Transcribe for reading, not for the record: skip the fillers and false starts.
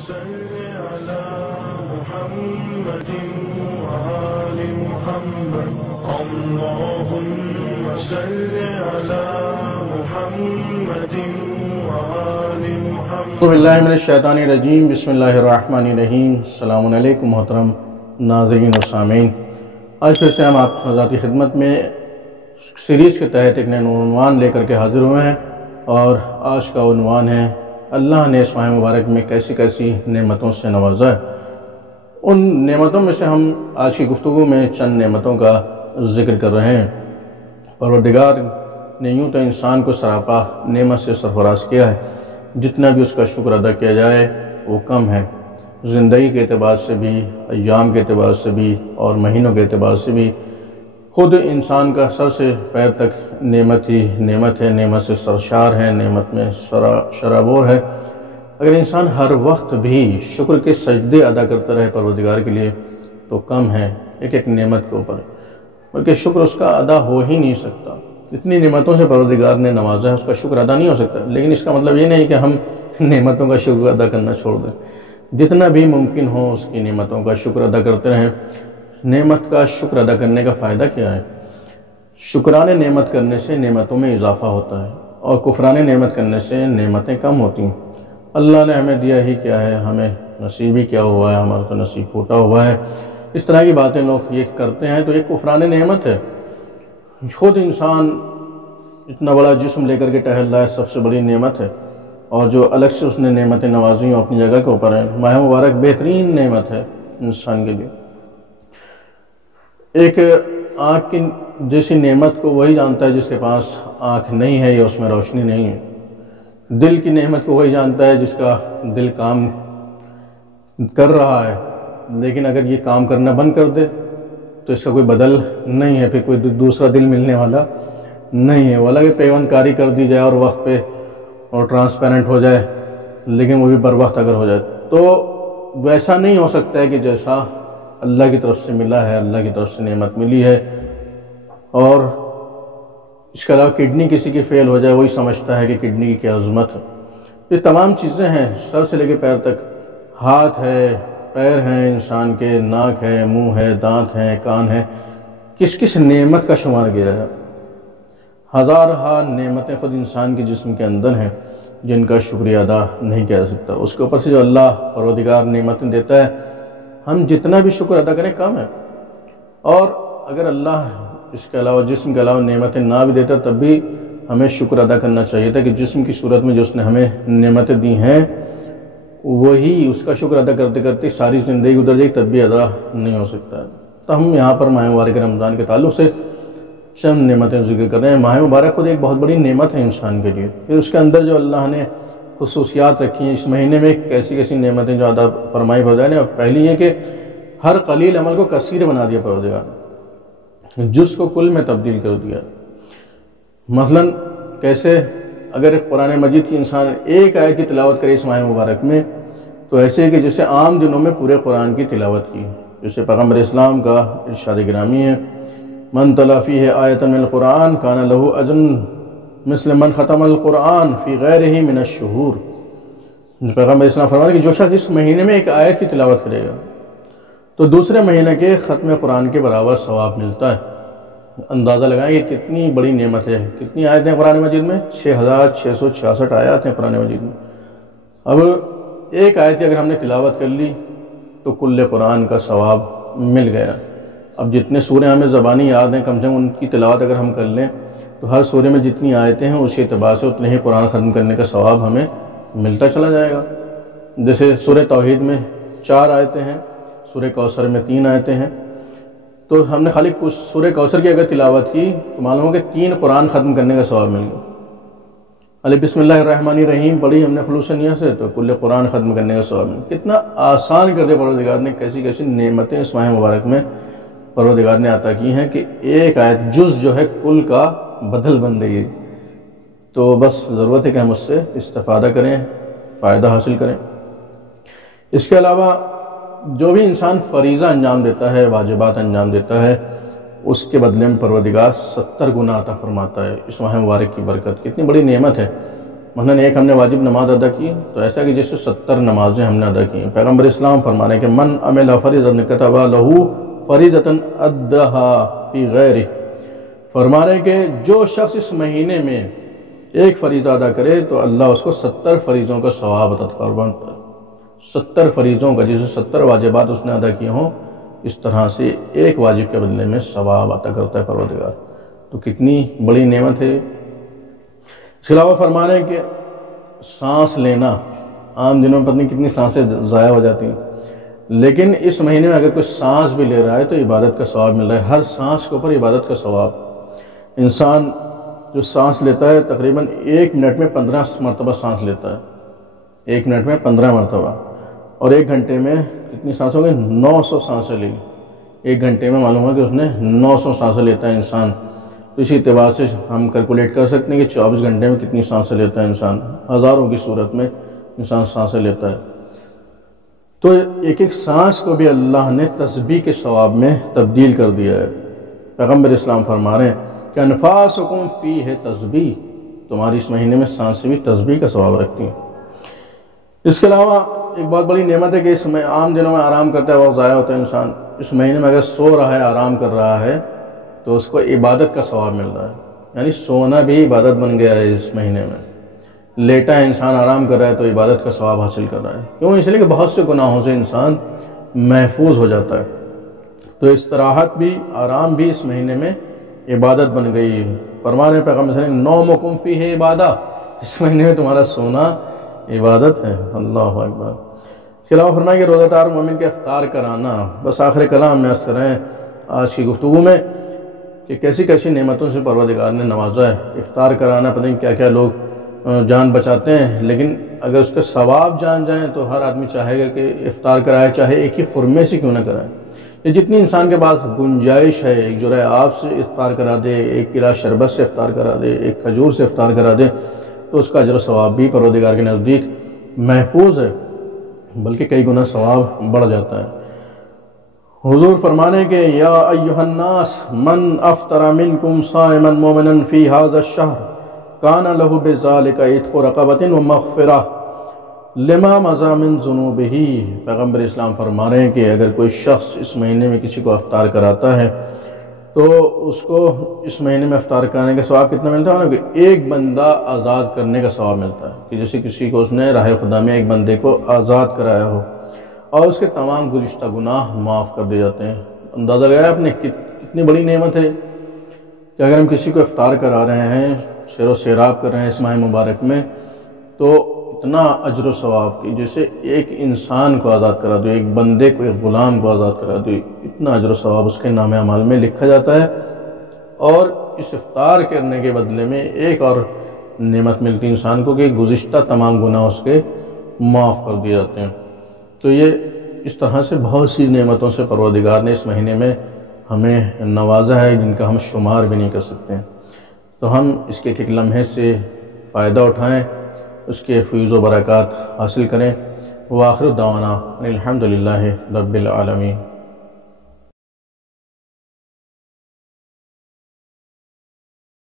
صل على محمد وآل محمد اللهم صل على محمد وآل محمد اعوذ باللہ من الشیطان الرجیم بسم اللہ الرحمن الرحیم۔ السلام علیکم محترم ناظرین و سامعین، آج پھر سے ہم آپ ذاتی خدمت میں سیریز کے تحت ایک نیا عنوان لے کر کے حاضر ہوئے ہیں، اور آج کا عنوان ہے اللہ نے اس ماہ مبارک میں کیسی کیسی نعمتوں سے نوازا ہے۔ ان نعمتوں میں سے ہم آج کی گفتگو میں چند نعمتوں کا ذکر کر رہے ہیں۔ پروردگار نے یوں تو انسان کو سراپا نعمت سے سرفراز کیا ہے، جتنا بھی اس کا شکر ادا کیا جائے وہ کم ہے۔ زندگی کے اعتبار سے بھی، ایام کے اعتبار سے بھی، اور مہینوں کے اعتبار سے بھی خود انسان کا سر سے پیر تک نعمت ہی نعمت ہے، نعمت سے سرشار ہے، نعمت میں شرابور ہے۔ اگر انسان ہر وقت بھی شکر کے سجدے ادا کرتا رہے پروردگار کے لیے تو کم ہے ایک ایک نعمت کے اوپر، بلکہ شکر اس کا ادا ہو ہی نہیں سکتا۔ اتنی نعمتوں سے پروردگار نے نوازا ہے، اس کا شکر ادا نہیں ہو سکتا۔ لیکن اس کا مطلب یہ نہیں کہ ہم نعمتوں کا شکر ادا کرنا چھوڑ دیں، جتنا بھی ممکن ہو اس کی نعمتوں کا شکر ادا کرتے رہیں۔ نعمت کا شکر ادا کرنے کا فائدہ کیا ہے؟ شکران نعمت کرنے سے نعمتوں میں اضافہ ہوتا ہے، اور کفران نعمت کرنے سے نعمتیں کم ہوتی ہیں۔ اللہ نے ہمیں دیا ہی کیا ہے، ہمیں نصیب ہی کیا ہوا ہے، ہمارا تو نصیب پھوٹا ہوا ہے، اس طرح کی باتیں لوگ یہ کرتے ہیں تو یہ کفران نعمت ہے۔ خود انسان اتنا بڑا جسم لے کر کے ٹہل رہا ہے، سب سے بڑی نعمت ہے، اور جو الگ سے اس نے نعمتیں نوازی ہیں اپنی جگہ کے اوپر ہیں۔ ماہ مبارک بہترین نعمت ہے انسان کے لیے۔ ایک آنکھ کی جیسی نعمت کو وہی جانتا ہے جس کے پاس آنکھ نہیں ہے یا اس میں روشنی نہیں ہے۔ دل کی نعمت کو وہی جانتا ہے جس کا دل کام کر رہا ہے، لیکن اگر یہ کام کرنا بند کر دے تو اس کا کوئی بدل نہیں ہے، پھر کوئی دوسرا دل ملنے والا نہیں ہے۔ وہ الگ پیوند کاری کر دی جائے اور وقت پہ اور ٹرانسپیرنٹ ہو جائے، لیکن وہ بھی بر وقت اگر ہو جائے تو ویسا نہیں ہو سکتا ہے کہ جیسا اللہ کی طرف سے ملا ہے، اللہ کی طرف سے نعمت ملی ہے۔ اور اس کے علاوہ کڈنی کسی کی فیل ہو جائے، وہی سمجھتا ہے کہ کڈنی کی کیا عظمت ہے۔ یہ تمام چیزیں ہیں، سر سے لے کے پیر تک، ہاتھ ہے، پیر ہیں انسان کے، ناک ہے، منہ ہے، دانت ہیں، کان ہے، کس کس نعمت کا شمار کیا جائے؟ ہزارہا نعمتیں خود انسان کے جسم کے اندر ہیں جن کا شکریہ ادا نہیں کیا جا سکتا۔ اس کے اوپر سے جو اللہ پروردگار نعمتیں دیتا ہے، ہم جتنا بھی شکر ادا کریں کم ہے۔ اور اگر اللہ اس کے علاوہ جسم کے علاوہ نعمتیں نہ بھی دیتا تب بھی ہمیں شکر ادا کرنا چاہیے تھا کہ جسم کی صورت میں جو اس نے ہمیں نعمتیں دی ہیں وہی اس کا شکر ادا کرتے کرتے ساری زندگی گزر جائے تب بھی ادا نہیں ہو سکتا ہے۔ تو ہم یہاں پر ماہ مبارک رمضان کے تعلق سے چند نعمتیں ذکر کر رہے ہیں۔ ماہ مبارک خود ایک بہت بڑی نعمت ہے انسان کے لیے، پھر اس کے اندر جو اللہ نے خصوصیات رکھی ہیں، اس مہینے میں کیسی کیسی نعمتیں جو ادا فرمائی ہو جائیں۔ اور پہلی یہ کہ ہر قلیل عمل کو کثیر بنا دیا پروردگار نے، جز کو کل میں تبدیل کر دیا۔ مثلا کیسے؟ اگر قرآن مجید کی انسان ایک آیت کی تلاوت کرے اس ماہ مبارک میں تو ایسے ہے کہ جیسے عام دنوں میں پورے قرآن کی تلاوت کی، جیسے پیغمبر اسلام کا ارشاد گرامی ہے، من تلا فیہ آیۃ من القرآن کان لہ اجر مثل من ختم القرآن فی غیرہ من الشہور۔ پیغمبر اسلام فرماتے کہ جو شخص اس مہینے میں ایک آیت کی تلاوت کرے گا تو دوسرے مہینے کے ختم قرآن کے برابر ثواب ملتا ہے۔ اندازہ لگائیں کہ کتنی بڑی نعمت ہے۔ کتنی آیتیں قرآن مجید میں؟ 6666 آیات ہیں قرآن مجید میں۔ اب ایک آیت کی اگر ہم نے تلاوت کر لی تو کل قرآن کا ثواب مل گیا۔ اب جتنے سورے ہمیں زبانی یاد ہیں، کم سے کم ان کی تلاوت اگر ہم کر لیں تو ہر سورے میں جتنی آیتیں ہیں اس کے اعتبار سے اتنے ہی قرآن ختم کرنے کا ثواب ہمیں ملتا چلا جائے گا۔ جیسے سورہ توحید میں 4 آیتیں ہیں، سورہ کوثر میں 3 آیتیں ہیں، تو ہم نے خالی کچھ سورہ کوثر کی اگر تلاوت کی تو معلوم ہو کہ 3 قرآن ختم کرنے کا ثواب مل گیا۔ علی بسم اللہ الرحمن الرحیم پڑھی ہم نے خلوص نیت سے تو کل قرآن ختم کرنے کا ثواب مل۔ کتنا آسان کر دیا پروردگار نے، کیسی کیسی نعمتیں اس ماہ مبارک میں پروردگار نے عطا کی ہیں کہ ایک آیت جز جو ہے کل کا بدل بن رہی ہے۔ تو بس ضرورت ہے کہ ہم اس سے استفادہ کریں، فائدہ حاصل کریں۔ اس کے علاوہ جو بھی انسان فریضہ انجام دیتا ہے، واجبات انجام دیتا ہے، اس کے بدلے میں پروردگار 70 گنا عطا فرماتا ہے۔ اس ماہ مبارک کی برکت کتنی بڑی نعمت ہے مثلاً ایک ہم نے واجب نماز ادا کی تو ایسا کہ جیسے 70 نمازیں ہم نے ادا کی ہیں۔ پیغمبر اسلام فرما رہے ہیں کہ من عمل فریضۃ کتب لہ فریضۃ ادھا فی غیرہ، فرما رہے ہیں کہ جو شخص اس مہینے میں ایک فریضہ ادا کرے تو اللہ اس کو 70 فریضوں کا ثواب عطا فرماتا ہے۔ 70 فریضوں کا، جیسے 70 واجبات اس نے ادا کیے ہوں، اس طرح سے ایک واجب کے بدلے میں ثواب عطا کرتا ہے پروردگار۔ تو کتنی بڑی نعمت ہے۔ اس کے علاوہ فرما رہے ہیں کہ سانس لینا، عام دنوں میں پتہ نہیں کتنی سانسیں ضائع ہو جاتی ہیں، لیکن اس مہینے میں اگر کوئی سانس بھی لے رہا ہے تو عبادت کا ثواب مل رہا ہے۔ ہر سانس کے اوپر عبادت کا ثواب۔ انسان جو سانس لیتا ہے تقریباً 1 منٹ میں 15 مرتبہ سانس لیتا ہے، 1 منٹ میں 15 مرتبہ، اور 1 گھنٹے میں کتنی سانس ہوں گی؟ 900 سانسیں لی۔ 1 گھنٹے میں معلوم ہوا کہ اس نے 900 سانسیں لیتا ہے انسان۔ تو اسی اعتبار سے ہم کیلکولیٹ کر سکتے ہیں کہ 24 گھنٹے میں کتنی سانسیں لیتا ہے انسان، ہزاروں کی صورت میں انسان سانسیں لیتا ہے۔ تو ایک ایک سانس کو بھی اللہ نے تسبیح کے ثواب میں تبدیل کر دیا ہے۔ پیغمبر اسلام فرما رہے ہیں کہ انفاسکم فیہ تسبیح، تمہاری اس مہینے میں سانسیں بھی تسبیح کا ثواب رکھتی ہیں۔ اس کے علاوہ ایک بہت بڑی نعمت ہے کہ اس میں عام دنوں میں آرام کرتا ہے، وقت ضائع ہوتا ہے انسان، اس مہینے میں اگر سو رہا ہے، آرام کر رہا ہے تو اس کو عبادت کا ثواب مل رہا ہے، یعنی سونا بھی عبادت بن گیا ہے اس مہینے میں۔ لیٹا ہے انسان، آرام کر رہا ہے تو عبادت کا ثواب حاصل کر رہا ہے۔ کیوں؟ اس لیے کہ بہت سے گناہوں سے انسان محفوظ ہو جاتا ہے۔ تو استراحت بھی، آرام بھی اس مہینے میں عبادت بن گئی۔ فرما رہے ہیں پیغمبر صلی اللہ علیہ وسلم نومکم فیہ عبادہ، اس مہینے میں تمہارا سونا عبادت ہے۔ اللہ اکبر۔ اس کے علاوہ فرمایا کہ روزہ دار مومن کے افطار کرانا۔ بس آخر کلام میں عرض کریں آج کی گفتگو میں کہ کیسی کیسی نعمتوں سے پروردگار نے نوازا ہے۔ افطار کرانا، پتہ نہیں کیا کیا لوگ جان بچاتے ہیں، لیکن اگر اس کا ثواب جان جائیں تو ہر آدمی چاہے گا کہ افطار کرائے، چاہے ایک ہی خرمے سے کیوں نہ کرائے۔ یہ جتنی انسان کے پاس گنجائش ہے، ایک جرعہ آب سے افطار کرا دے، ایک گلاس شربت سے افطار کرا دے، ایک کھجور سے افطار کرا دے، تو اس کا اجر و ثواب بھی پروردگار کے نزدیک محفوظ ہے، بلکہ کئی گنا ثواب بڑھ جاتا ہے۔ حضور فرمانے ہیں کہ یا ایھا الناس من افطر منکم صائما مؤمنا فی ھذا الشہر کان لہ بذلک عتق رقبۃ ومغفرہ لما مضی من ذنوبہ۔ پیغمبر اسلام فرما رہے ہیں کہ اگر کوئی شخص اس مہینے میں کسی کو افطار کراتا ہے تو اس کو اس مہینے میں افطار کرانے کا ثواب کتنا ملتا ہے؟ کہ ایک بندہ آزاد کرنے کا ثواب ملتا ہے، کہ جیسے کسی کو اس نے راہ خدا میں ایک بندے کو آزاد کرایا ہو، اور اس کے تمام گزشتہ گناہ معاف کر دیے جاتے ہیں۔ اندازہ لگایا آپ نے کتنی بڑی نعمت ہے کہ اگر ہم کسی کو افطار کرا رہے ہیں، سیر و سیراب کر رہے ہیں اس ماہ مبارک میں، تو اتنا اجر و ثواب کی جیسے ایک انسان کو آزاد کرا دو، ایک بندے کو، ایک غلام کو آزاد کرا دو، اتنا اجر و ثواب اس کے نام اعمال میں لکھا جاتا ہے۔ اور اس افطار کرنے کے بدلے میں ایک اور نعمت ملتی ہے انسان کو کہ گزشتہ تمام گناہ اس کے معاف کر دیے جاتے ہیں۔ تو یہ اس طرح سے بہت سی نعمتوں سے پروردگار نے اس مہینے میں ہمیں نوازا ہے جن کا ہم شمار بھی نہیں کر سکتے ہیں۔ تو ہم اس کے ایک ایک لمحے سے فائدہ اٹھائیں، اس کے فیض و برکات حاصل کریں۔ وآخر دعوانا الحمدللہ رب العالمین۔